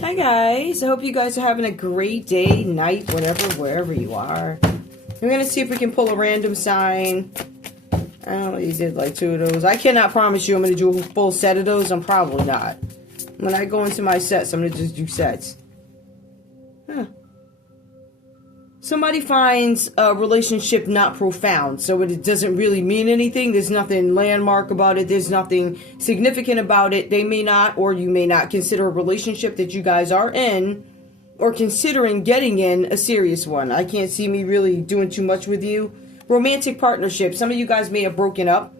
Hi guys, I hope you guys are having a great day, night, whatever, wherever you are. We're going to see if we can pull a random sign. I don't know, you did like 2 of those. I cannot promise you I'm going to do a full set of those. I'm probably not. When I go into my sets, I'm going to just do sets. Huh. Somebody finds a relationship not profound, so it doesn't really mean anything. There's nothing landmark about it. There's nothing significant about it. They may not, or you may not consider a relationship that you guys are in or considering getting in a serious one. I can't see me really doing too much with you. Romantic partnership. Some of you guys may have broken up.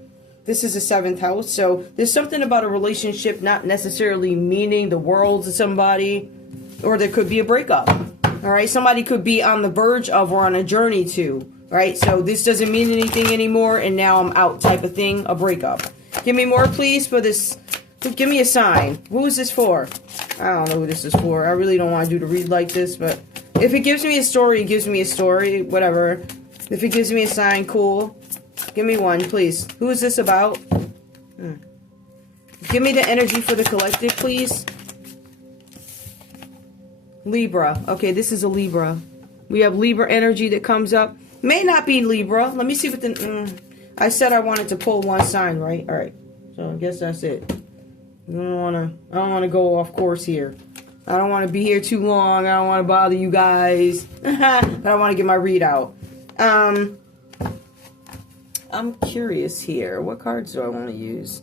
This is the 7th house, so there's something about a relationship not necessarily meaning the world to somebody, or there could be a breakup. All right, somebody could be on the verge of or on a journey to, right? So this doesn't mean anything anymore, and now I'm out type of thing, a breakup. Give me more, please, for this. Give me a sign. Who is this for? I don't know who this is for. I really don't want to do the read like this, but if it gives me a story, it gives me a story, whatever. If it gives me a sign, cool. Give me one, please. Who is this about? Give me the energy for the collective, please. Libra. Okay, this is a Libra. We have Libra energy that comes up. May not be Libra. Let me see what the... I said I wanted to pull one sign, right? All right. So I guess that's it. I don't want to go off course here. I don't want to be here too long. I don't want to bother you guys. But I want to get my readout. I'm curious here. What cards do I want to use?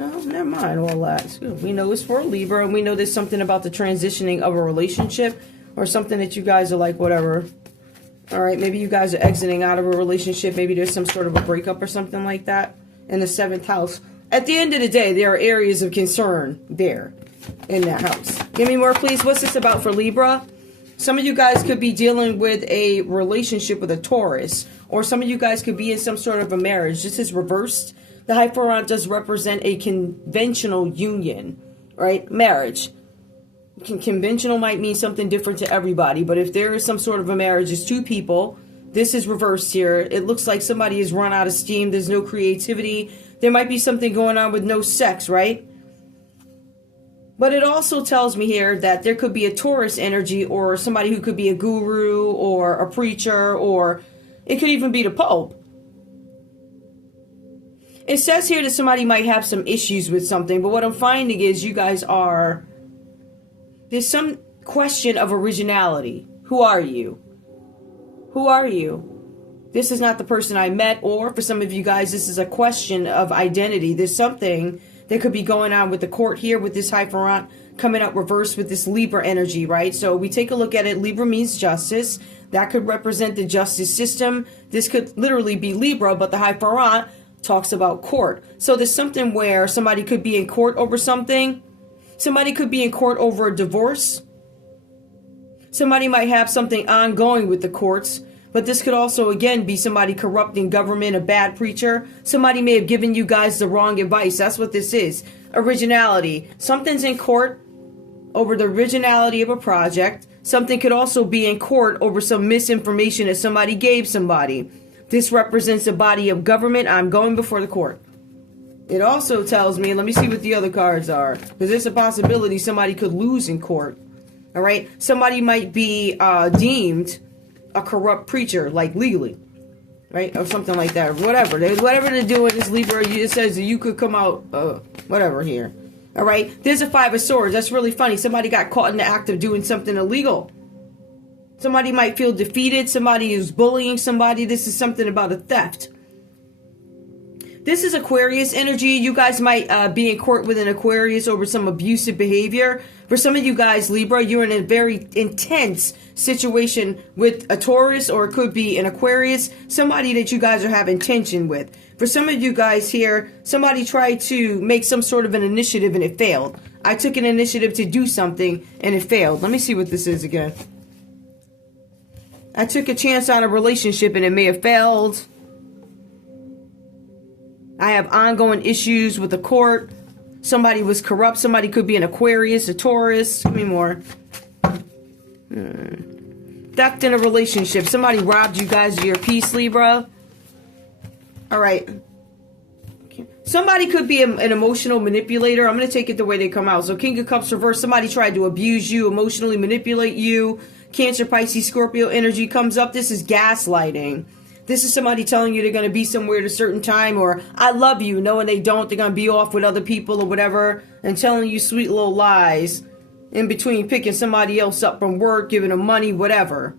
Oh, never mind all that. We know it's for Libra, and we know there's something about the transitioning of a relationship or something that you guys are like, whatever. All right, maybe you guys are exiting out of a relationship. Maybe there's some sort of a breakup or something like that in the 7th house. At the end of the day, there are areas of concern there in that house. Give me more, please. What's this about for Libra? Some of you guys could be dealing with a relationship with a Taurus, or some of you guys could be in some sort of a marriage. This is reversed. The High Pharaoh does represent a conventional union, right? Marriage. Conventional might mean something different to everybody, but if there is some sort of a marriage, it's 2 people. This is reversed here. It looks like somebody has run out of steam. There's no creativity. There might be something going on with no sex, right? But it also tells me here that there could be a Taurus energy, or somebody who could be a guru or a preacher, or it could even be the Pope. It says here that somebody might have some issues with something, but what I'm finding is you guys are... There's some question of originality. Who are you? Who are you? This is not the person I met, or for some of you guys, this is a question of identity. There's something that could be going on with the court here with this High Pharaoh coming up reversed with this Libra energy, right? So we take a look at it. Libra means justice. That could represent the justice system. This could literally be Libra, but the High Pharaoh talks about court. So there's something where somebody could be in court over something. Somebody could be in court over a divorce. Somebody might have something ongoing with the courts. But this could also, again, be somebody corrupting government, a bad preacher. Somebody may have given you guys the wrong advice. That's what this is. Originality. Something's in court over the originality of a project. Something could also be in court over some misinformation that somebody gave somebody. This represents a body of government. I'm going before the court. It also tells me, let me see what the other cards are, because there's a possibility somebody could lose in court. All right? Somebody might be deemed a corrupt preacher, like legally, right? Or something like that. Whatever. Whatever they're doing is Libra. It says that you could come out, whatever here. All right? There's a 5 of Swords. That's really funny. Somebody got caught in the act of doing something illegal. Somebody might feel defeated. Somebody is bullying somebody. This is something about a theft. This is Aquarius energy. You guys might be in court with an Aquarius over some abusive behavior. For some of you guys, Libra, you're in a very intense situation with a Taurus, or it could be an Aquarius, somebody that you guys are having tension with. For some of you guys here, somebody tried to make some sort of an initiative and it failed. I took an initiative to do something and it failed. Let me see what this is again. I took a chance on a relationship and it may have failed. I have ongoing issues with the court. Somebody was corrupt. Somebody could be an Aquarius, a Taurus. Give me more. Theft in a relationship. Somebody robbed you guys of your peace, Libra. All right. Somebody could be an emotional manipulator. I'm going to take it the way they come out. So King of Cups reverse, somebody tried to abuse you, emotionally manipulate you. Cancer, Pisces, Scorpio energy comes up. This is gaslighting. This is somebody telling you they're going to be somewhere at a certain time, or I love you, knowing they don't. They're going to be off with other people or whatever, and telling you sweet little lies in between, picking somebody else up from work, giving them money, whatever.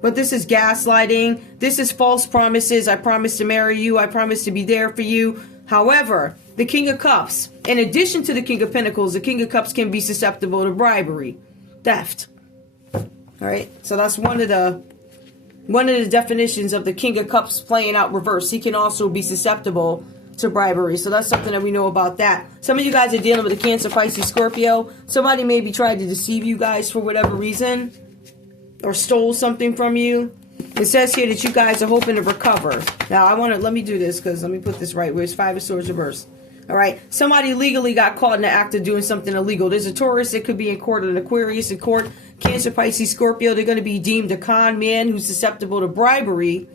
But this is gaslighting. This is false promises. I promise to marry you. I promise to be there for you. However, the King of Cups, in addition to the King of Pentacles, the King of Cups can be susceptible to bribery, theft. All right, so that's one of the definitions of the King of Cups playing out reverse. He can also be susceptible to bribery. So that's something that we know about that. Some of you guys are dealing with the Cancer, Pisces, Scorpio. Somebody maybe tried to deceive you guys for whatever reason, or stole something from you. It says here that you guys are hoping to recover. Now, let me do this, because let me put this right. Where's Five of Swords reverse? All right. Somebody legally got caught in the act of doing something illegal. There's a Taurus that could be in court, an Aquarius in court. Cancer, Pisces, Scorpio, they're going to be deemed a con man who's susceptible to bribery.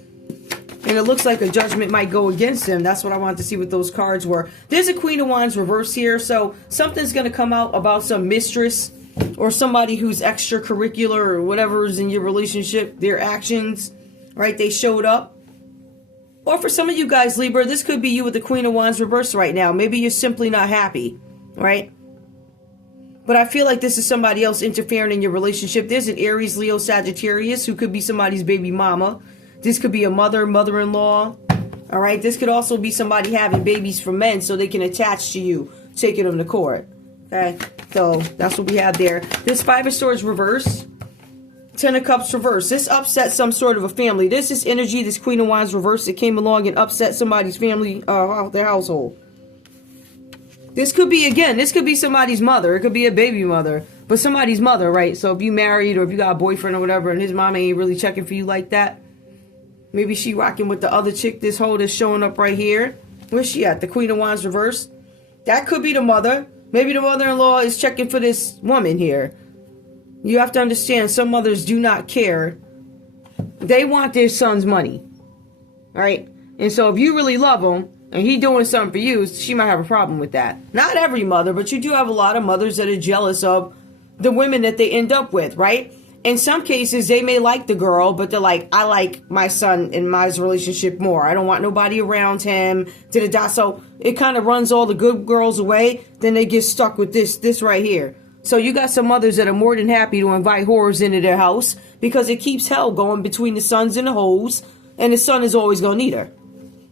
And it looks like a judgment might go against him. That's what I wanted to see what those cards were. There's a Queen of Wands reverse here. So something's going to come out about some mistress or somebody who's extracurricular or whatever is in your relationship, their actions, right? They showed up. Or for some of you guys, Libra, this could be you with the Queen of Wands reverse right now. Maybe you're simply not happy, right? But I feel like this is somebody else interfering in your relationship. There's an Aries, Leo, Sagittarius who could be somebody's baby mama. This could be a mother, mother-in-law. All right. This could also be somebody having babies from men so they can attach to you, taking them to court. Okay. So that's what we have there. This Five of Swords reverse. Ten of Cups reverse. This upset some sort of a family. This is energy, this Queen of Wands reverse that came along and upset somebody's family, their household. This could be, again, this could be somebody's mother. It could be a baby mother, but somebody's mother, right? So if you married or if you got a boyfriend or whatever and his mom ain't really checking for you like that, maybe she rocking with the other chick, this hoe that's showing up right here. Where's she at? The Queen of Wands reverse. That could be the mother. Maybe the mother-in-law is checking for this woman here. You have to understand, some mothers do not care. They want their son's money. All right? And so if you really love him, and he doing something for you, she might have a problem with that. Not every mother, but you do have a lot of mothers that are jealous of the women that they end up with, right? In some cases, they may like the girl, but they're like, I like my son in my relationship more. I don't want nobody around him. So it kind of runs all the good girls away. Then they get stuck with this right here. So you got some mothers that are more than happy to invite whores into their house because it keeps hell going between the sons and the hoes, and the son is always going to need her.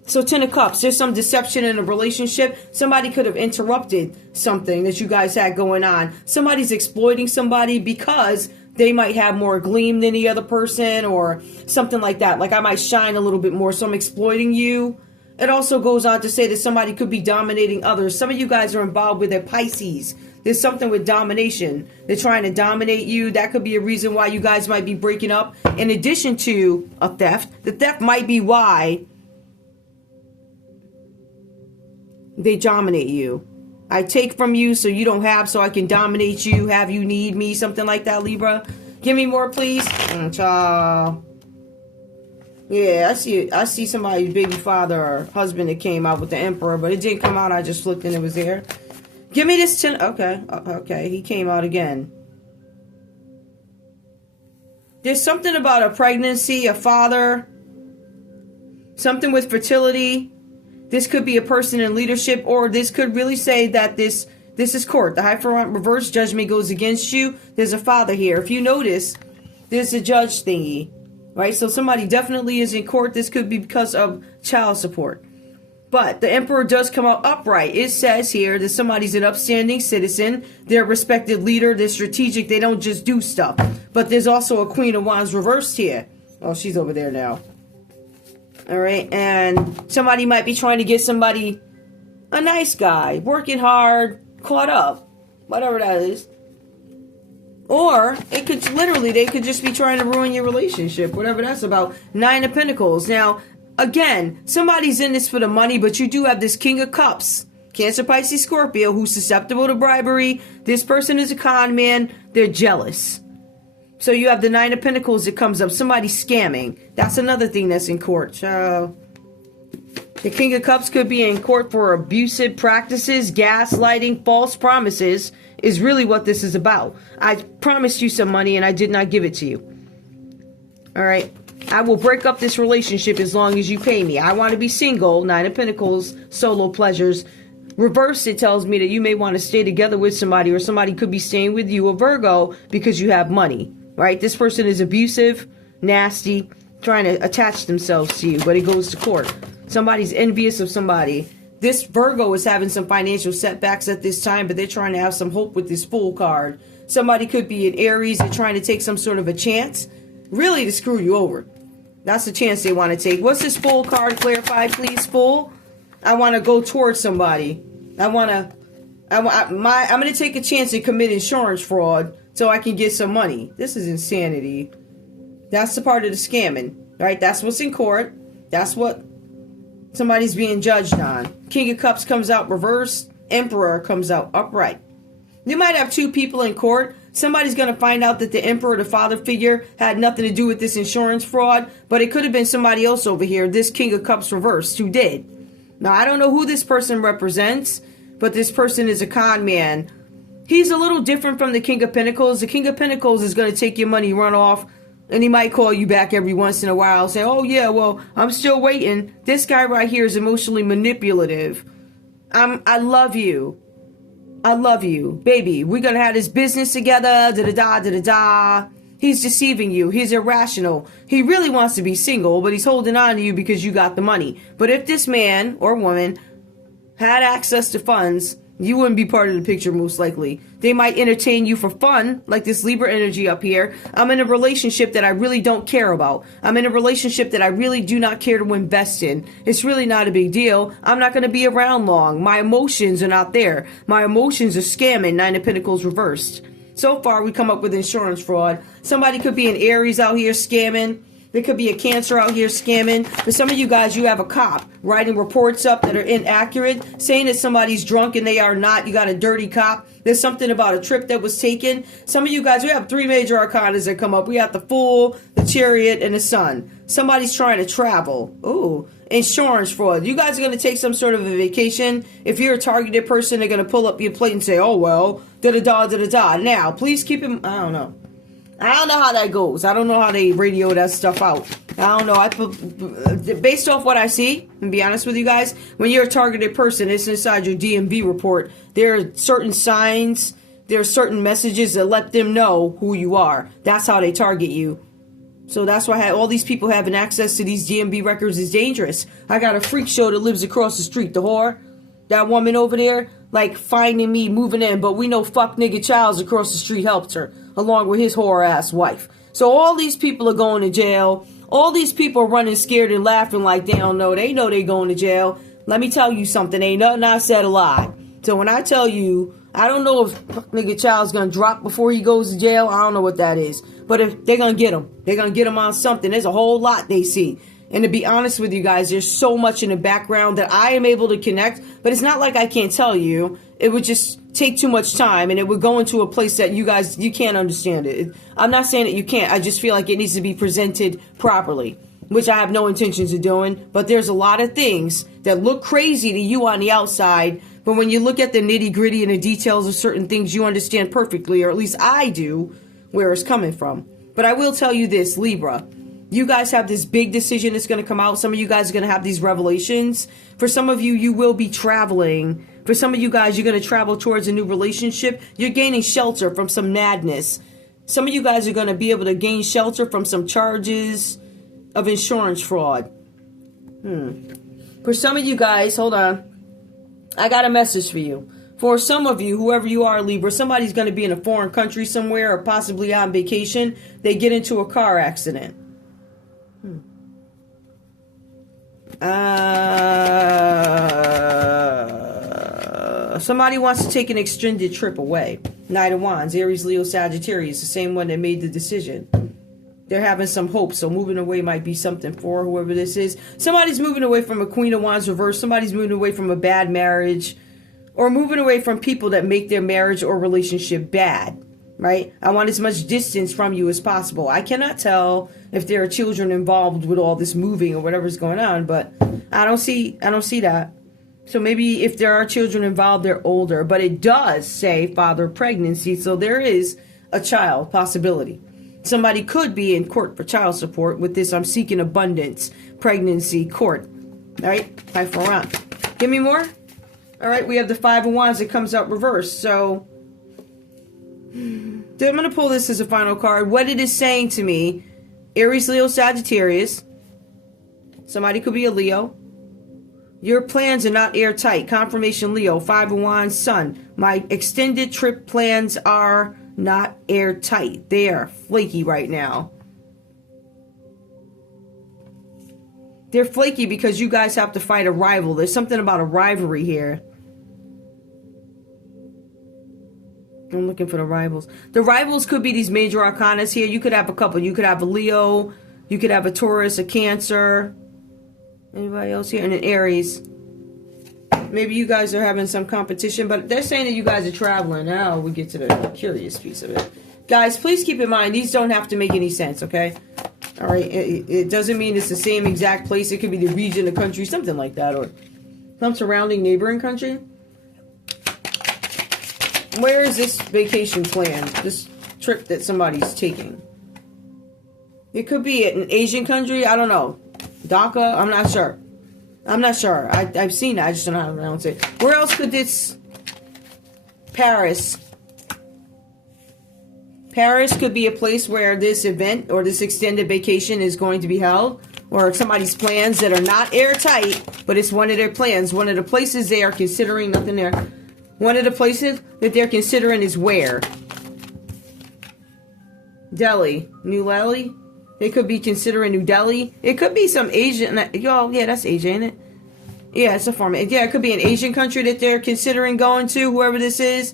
So Ten of Cups, there's some deception in a relationship. Somebody could have interrupted something that you guys had going on. Somebody's exploiting somebody because they might have more gleam than the other person or something like that. Like I might shine a little bit more, so I'm exploiting you. It also goes on to say that somebody could be dominating others. Some of you guys are involved with their Pisces. There's something with domination. They're trying to dominate you. That could be a reason why you guys might be breaking up. In addition to a theft, the theft might be why they dominate you. I take from you so you don't have, so I can dominate you, have you need me, something like that, Libra. Give me more, please. Child. Yeah, I see somebody's baby father or husband that came out with the Emperor, but it didn't come out. I just looked and it was there. Give me this 10. Okay, he came out again. There's something about a pregnancy, a father, something with fertility. This could be a person in leadership, or this could really say that this is court. The Hierophant reverse judgment goes against you. There's a father here. If you notice, there's a judge thingy, right? So somebody definitely is in court. This could be because of child support. But the Emperor does come out upright. It says here that somebody's an upstanding citizen. They're a respected leader. They're strategic. They don't just do stuff. But there's also a Queen of Wands reversed here. Oh, she's over there now. All right, and somebody might be trying to get somebody, a nice guy, working hard, caught up, whatever that is. Or it could literally, they could just be trying to ruin your relationship, whatever that's about. Nine of Pentacles. Now, again, somebody's in this for the money, but you do have this King of Cups, Cancer, Pisces, Scorpio, who's susceptible to bribery. This person is a con man. They're jealous. So you have the Nine of Pentacles that comes up. Somebody scamming. That's another thing that's in court. The King of Cups could be in court for abusive practices, gaslighting, false promises is really what this is about. I promised you some money and I did not give it to you. All right. I will break up this relationship as long as you pay me. I want to be single. Nine of Pentacles, solo pleasures. Reverse, it tells me that you may want to stay together with somebody, or somebody could be staying with you, a Virgo, because you have money. Right? This person is abusive, nasty, trying to attach themselves to you, but it goes to court. Somebody's envious of somebody. This Virgo is having some financial setbacks at this time, but they're trying to have some hope with this Fool card. Somebody could be an Aries. They're trying to take some sort of a chance, really, to screw you over. That's the chance they want to take. What's this Fool card? Clarify, please, Fool. I want to go towards somebody. I'm going to take a chance and commit insurance fraud so I can get some money. This is insanity. That's the part of the scamming, right? That's what's in court. That's what somebody's being judged on. King of Cups comes out reversed. Emperor comes out upright. You might have two people in court. Somebody's going to find out that the Emperor, the father figure, had nothing to do with this insurance fraud, but it could have been somebody else over here, this King of Cups reversed, who did. Now, I don't know who this person represents, but this person is a con man. He's a little different from the King of Pentacles. The King of Pentacles is going to take your money, run off, and he might call you back every once in a while, say, oh yeah, well, I'm still waiting. This guy right here is emotionally manipulative. I love you. I love you. Baby, we're going to have this business together, da-da-da, da-da-da. He's deceiving you. He's irrational. He really wants to be single, but he's holding on to you because you got the money. But if this man or woman had access to funds, you wouldn't be part of the picture most likely. They might entertain you for fun, like this Libra energy up here. I'm in a relationship that I really don't care about. I'm in a relationship that I really do not care to invest in. It's really not a big deal. I'm not going to be around long. My emotions are not there. My emotions are scamming. Nine of Pentacles reversed. So far, we come up with insurance fraud. Somebody could be an Aries out here scamming. There could be a Cancer out here scamming. For some of you guys, you have a cop writing reports up that are inaccurate, saying that somebody's drunk and they are not. You got a dirty cop. There's something about a trip that was taken. Some of you guys, we have three major arcanas that come up. We have the Fool, the Chariot, and the Sun. Somebody's trying to travel. Ooh, insurance fraud. You guys are going to take some sort of a vacation. If you're a targeted person, they're going to pull up your plate and say, oh, well, da-da-da, da-da-da. Now, please keep him, I don't know. I don't know how that goes. I don't know how they radio that stuff out. I don't know. Based off what I see, and be honest with you guys, when you're a targeted person, it's inside your DMV report. There are certain signs, there are certain messages that let them know who you are. That's how they target you. So that's why all these people having access to these DMV records is dangerous. I got a freak show that lives across the street, the whore. That woman over there, like finding me, moving in, but we know fuck nigga Childs across the street helped her, along with his whore ass wife. So all these people are going to jail. All these people are running scared and laughing like they don't know. They know they going to jail. Let me tell you something. Ain't nothing I said a lie. So when I tell you, I don't know if fuck nigga Child's going to drop before he goes to jail. I don't know what that is. But if they're going to get him. They're going to get him on something. There's a whole lot they see. And to be honest with you guys, there's so much in the background that I am able to connect. But it's not like I can't tell you. It would just take too much time. And it would go into a place that you guys, you can't understand it. I'm not saying that you can't. I just feel like it needs to be presented properly, which I have no intentions of doing. But there's a lot of things that look crazy to you on the outside. But when you look at the nitty gritty and the details of certain things, you understand perfectly, or at least I do, where it's coming from. But I will tell you this, Libra. You guys have this big decision that's going to come out. Some of you guys are going to have these revelations. For some of you, you will be traveling. For some of you guys, you're going to travel towards a new relationship. You're gaining shelter from some madness. Some of you guys are going to be able to gain shelter from some charges of insurance fraud. For some of you guys, hold on. I got a message for you. For some of you, whoever you are, Libra, somebody's going to be in a foreign country somewhere or possibly on vacation. They get into a car accident. Somebody wants to take an extended trip away. Knight of Wands, Aries, Leo, Sagittarius, the same one that made the decision. They're having some hope, so moving away might be something for whoever this is. Somebody's moving away from a Queen of Wands reverse. Somebody's moving away from a bad marriage, or moving away from people that make their marriage or relationship bad. right? I want as much distance from you as possible. I cannot tell if there are children involved with all this moving or whatever's going on, but I don't see that. So maybe if there are children involved, they're older, but it does say father pregnancy, so there is a child possibility. Somebody could be in court for child support with this I'm seeking abundance, pregnancy, court. All right, 5 for a round. Give me more. All right, we have the 5 of Wands that comes out reversed. So I'm going to pull this as a final card. What it is saying to me, Aries, Leo, Sagittarius. Somebody could be a Leo. Your plans are not airtight. Confirmation, Leo. 5 of Wands, Sun. My extended trip plans are not airtight. They are flaky right now. They're flaky because you guys have to fight a rival. There's something about a rivalry here. I'm looking for the rivals. The rivals could be these major arcanas here. You could have a couple. You could have a Leo. You could have a Taurus, a Cancer. Anybody else here? And an Aries. Maybe you guys are having some competition, but they're saying that you guys are traveling. Now we get to the curious piece of it. Guys, please keep in mind, these don't have to make any sense, okay? All right, it doesn't mean it's the same exact place. It could be the region, the country, something like that, or some surrounding neighboring country. Where is this vacation plan? This trip that somebody's taking? It could be an Asian country. I don't know. Dhaka? I'm not sure. I'm not sure. I've seen it. I just don't know how to pronounce it. Where else could this... Paris. Paris could be a place where this event or this extended vacation is going to be held. Or somebody's plans that are not airtight, but it's one of their plans. One of the places they are considering, nothing there. One of the places that they're considering is where? Delhi. New Delhi? They could be considering New Delhi. It could be some Asian... Yo, yeah, that's Asia, ain't it? Yeah, it's a form. Yeah, it could be an Asian country that they're considering going to, whoever this is.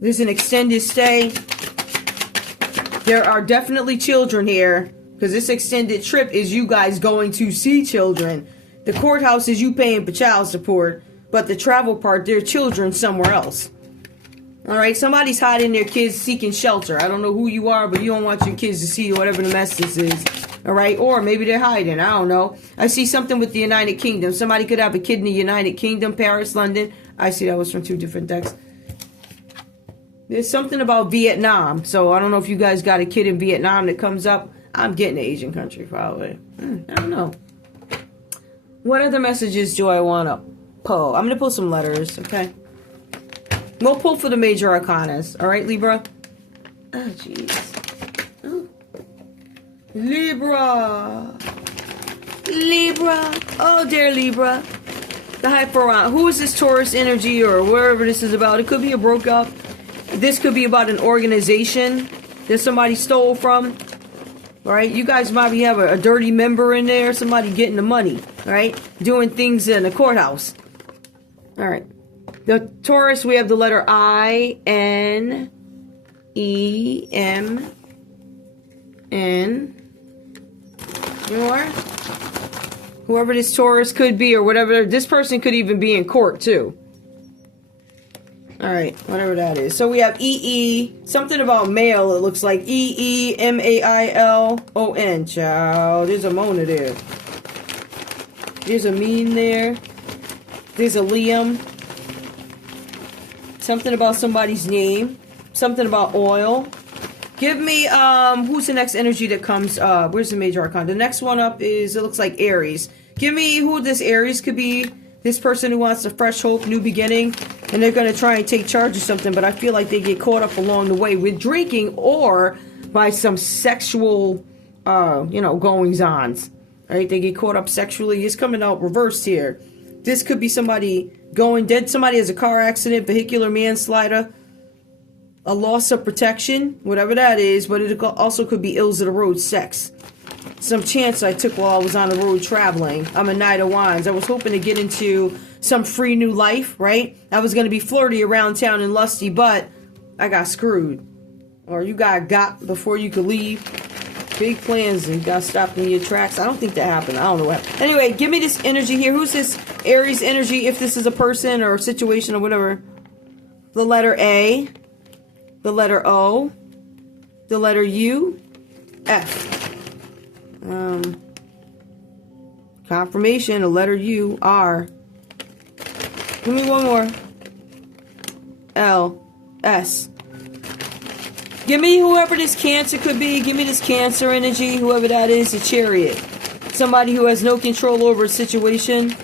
There's an extended stay. There are definitely children here, because this extended trip is you guys going to see children. The courthouse is you paying for child support, but the travel part, there are children somewhere else. Alright, somebody's hiding their kids seeking shelter. I don't know who you are, but you don't want your kids to see whatever the mess this is. Alright, or maybe they're hiding. I don't know. I see something with the United Kingdom. Somebody could have a kid in the United Kingdom, Paris, London. I see that was from 2 different decks. There's something about Vietnam. So I don't know if you guys got a kid in Vietnam that comes up. I'm getting an Asian country, probably. I don't know. What other messages do I want to pull? I'm going to pull some letters, okay? We'll pull for the major arcanas. All right, Libra? Oh, jeez. Oh. Libra. Libra. Oh, dear Libra. The Hyperon. Who is this Taurus energy or wherever this is about? It could be a broke up. This could be about an organization that somebody stole from. All right? You guys might have a dirty member in there. Somebody getting the money. All right? Doing things in the courthouse. All right. The Taurus, we have the letter I, N, E, M, N. More. Whoever this Taurus could be or whatever. This person could even be in court too. Alright, whatever that is. So we have E, something about mail, it looks like. E, M-A-I-L-O-N. Ciao. There's a Mona there. There's a Mean there. There's a Liam. Something about somebody's name. Something about oil. Give me, who's the next energy that comes up? Where's the major arcana? The next one up is, it looks like Aries. Give me who this Aries could be. This person who wants a fresh hope, new beginning. And they're going to try and take charge of something. But I feel like they get caught up along the way with drinking or by some sexual, goings-ons. Right? They get caught up sexually. It's coming out reversed here. This could be somebody going dead. Somebody has a car accident, vehicular manslaughter, a loss of protection, whatever that is. But it also could be ills of the road, sex. Some chance I took while I was on the road traveling. I'm a Knight of Wands. I was hoping to get into some free new life, right? I was going to be flirty around town and lusty, but I got screwed. Or you got before you could leave. Big plans and got stopped in your tracks. I don't think that happened. I don't know what happened. Anyway, give me this energy here. Who's this Aries energy? If this is a person or a situation or whatever. The letter A. the letter O, the letter U, F. Confirmation, the letter U, R. Give me one more. L, S. Give me whoever this Cancer could be. Give me this Cancer energy, whoever that is, the Chariot. Somebody who has no control over a situation.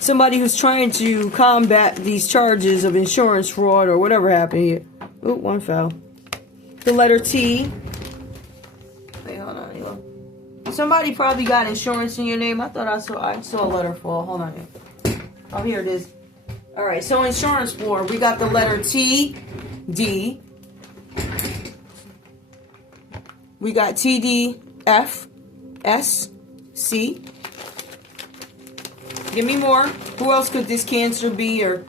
Somebody who's trying to combat these charges of insurance fraud or whatever happened here. Oh, one fell. The letter T. Wait, hold on. Somebody probably got insurance in your name. I thought I saw a letter fall. Hold on here. Oh, here it is. All right, so insurance fraud. We got the letter T, D. We got T, D, F, S, C. Give me more. Who else could this Cancer be? Or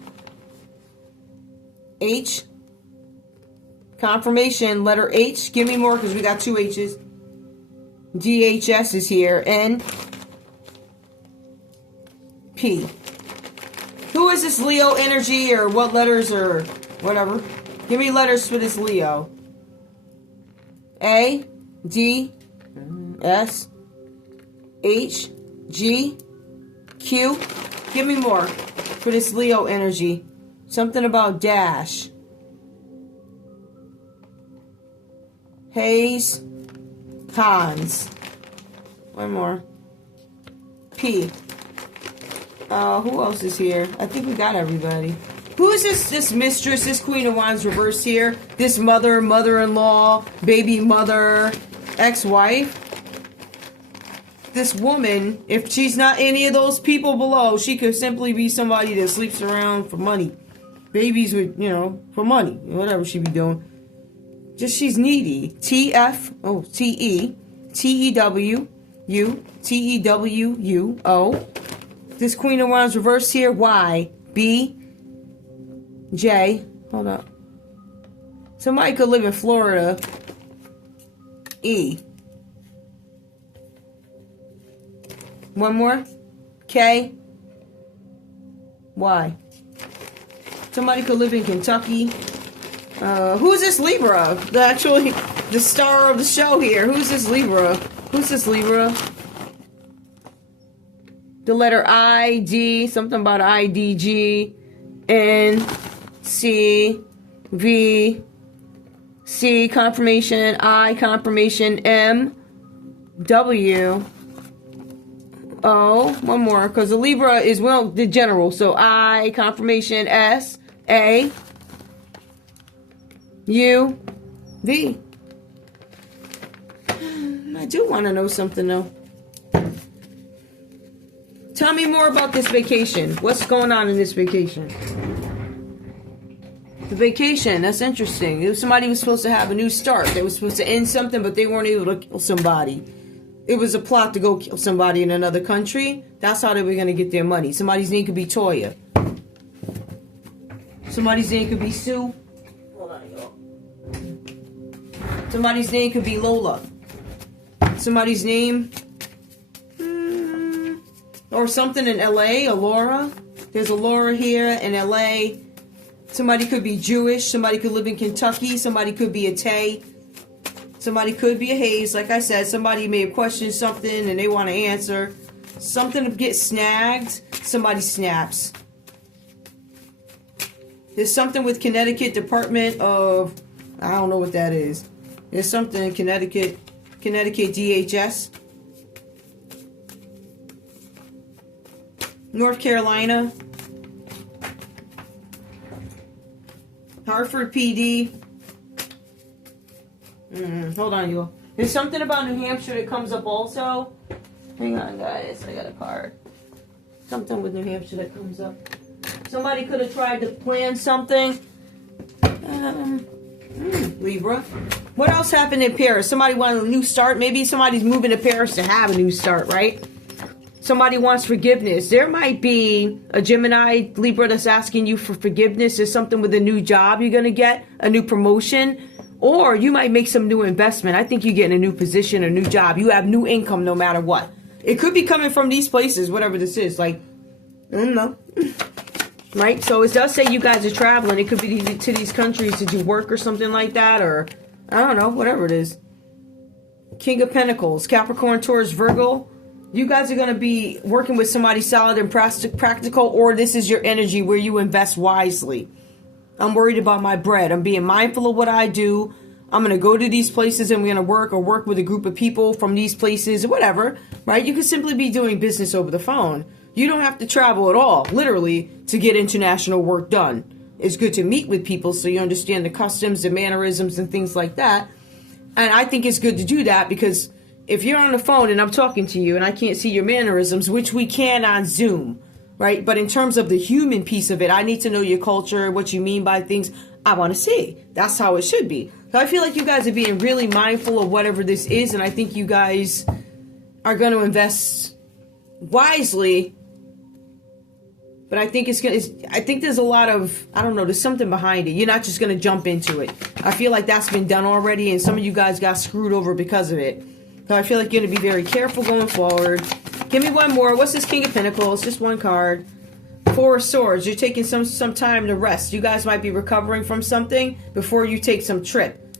H. Confirmation, letter H. Give me more because we got two H's. DHS is here. N. P. Who is this Leo energy, or what letters, or whatever? Give me letters for this Leo. A. D. S. H. G. Q. Give me more for this Leo energy. Something about dash. Hayes. Cons. One more. P. Who else is here? I think we got everybody. Who is this mistress, this Queen of Wands reversed here? This mother, mother-in-law, baby mother, ex-wife? This woman, if she's not any of those people below, she could simply be somebody that sleeps around for money. Babies with, for money. Whatever she be doing. Just she's needy. T-E, T-E-W-U, T-E-W-U-O. This Queen of Wands reversed here. Y, B, J. Hold up. Somebody could live in Florida. E. One more. K. Y. Somebody could live in Kentucky. Who's this Libra? Actually, the star of the show here. Who's this Libra? Who's this Libra? The letter I, D, something about I, D, G, N, C, V, C, confirmation, I, confirmation, M, W, O, one more, because the Libra is, the general, so I, confirmation, S, A, U, V. I do want to know something, though. Tell me more about this vacation. What's going on in this vacation? The vacation, that's interesting. It was somebody was supposed to have a new start. They were supposed to end something, but they weren't able to kill somebody. It was a plot to go kill somebody in another country. That's how they were going to get their money. Somebody's name could be Toya. Somebody's name could be Sue. Hold on, y'all. Somebody's name could be Lola. Somebody's name... or something in LA, Alora. There's Alora here in LA. Somebody could be Jewish. Somebody could live in Kentucky. Somebody could be a Tay. Somebody could be a Hayes. Like I said, somebody may have questioned something and they want to answer. Something to get snagged. Somebody snaps. There's something with Connecticut Department of... I don't know what that is. There's something in Connecticut DHS. North Carolina, Hartford PD. Hold on, you all. There's something about New Hampshire that comes up also. Hang on, guys. I got a card. Something with New Hampshire that comes up. Somebody could have tried to plan something. Libra. What else happened in Paris? Somebody wanted a new start. Maybe somebody's moving to Paris to have a new start, right? Somebody wants forgiveness. There might be a Gemini, Libra, that's asking you for forgiveness. There's something with a new job you're going to get, a new promotion, or you might make some new investment. I think you're getting a new position, a new job. You have new income no matter what. It could be coming from these places, whatever this is. Like, I don't know. Right? So it does say you guys are traveling. It could be to these countries to do work or something like that, or I don't know, whatever it is. King of Pentacles, Capricorn, Taurus, Virgo. You guys are going to be working with somebody solid and practical, or this is your energy where you invest wisely. I'm worried about my bread. I'm being mindful of what I do. I'm going to go to these places and we're going to work, or work with a group of people from these places, or whatever, right? You could simply be doing business over the phone. You don't have to travel at all, literally, to get international work done. It's good to meet with people so you understand the customs, the mannerisms, and things like that. And I think it's good to do that because if you're on the phone and I'm talking to you and I can't see your mannerisms, which we can on Zoom, right? But in terms of the human piece of it, I need to know your culture, what you mean by things. I want to see. That's how it should be. So I feel like you guys are being really mindful of whatever this is. And I think you guys are going to invest wisely. But I think I think there's a lot of, I don't know, there's something behind it. You're not just going to jump into it. I feel like that's been done already, and some of you guys got screwed over because of it. So I feel like you're going to be very careful going forward. Give me one more. What's this King of Pentacles? Just one card. Four of Swords. You're taking some time to rest. You guys might be recovering from something before you take some trip.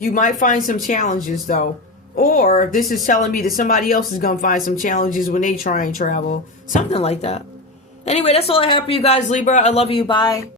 You might find some challenges, though. Or this is telling me that somebody else is going to find some challenges when they try and travel. Something like that. Anyway, that's all I have for you guys, Libra. I love you. Bye.